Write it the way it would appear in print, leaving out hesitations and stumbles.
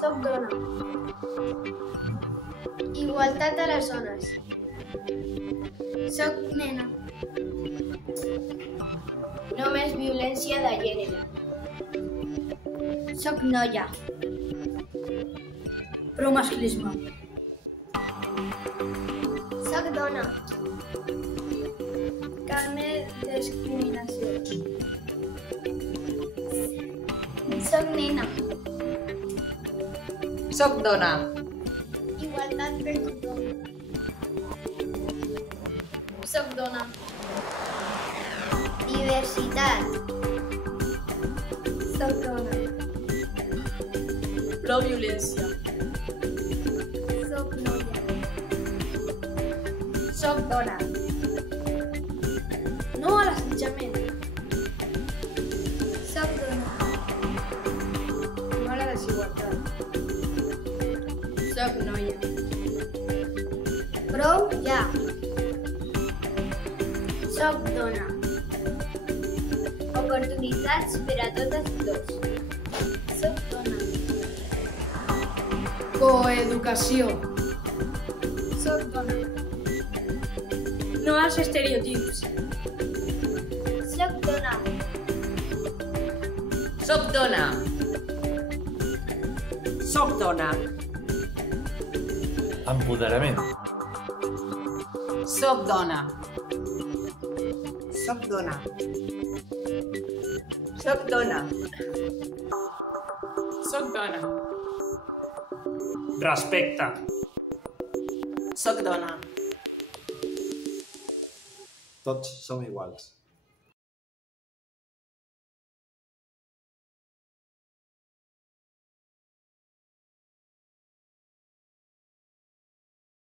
Soc dona. Igualtat de les dones. Soc nena. No més violència de gènere. Soc noia. Prou masclisme. Soc dona. Cap més discriminacions. Soc nena. Soc dona. Igualtat per tothom. Soc dona. Diversitat. Soc dona. Prou violència. Soc noia. Soc dona. No a l'assetjament. Soc dona. No a la desigualtat. Soc noia. Prou ja. Soc dona. Oportunitats per a totes dos. Soc dona. Coeducació. Soc dona. No als estereotips. Soc dona. Soc dona. Soc dona. Empoderament. Soc dona. Soc dona. Soc dona. Soc dona. Respecte. Soc dona. Tots som iguals.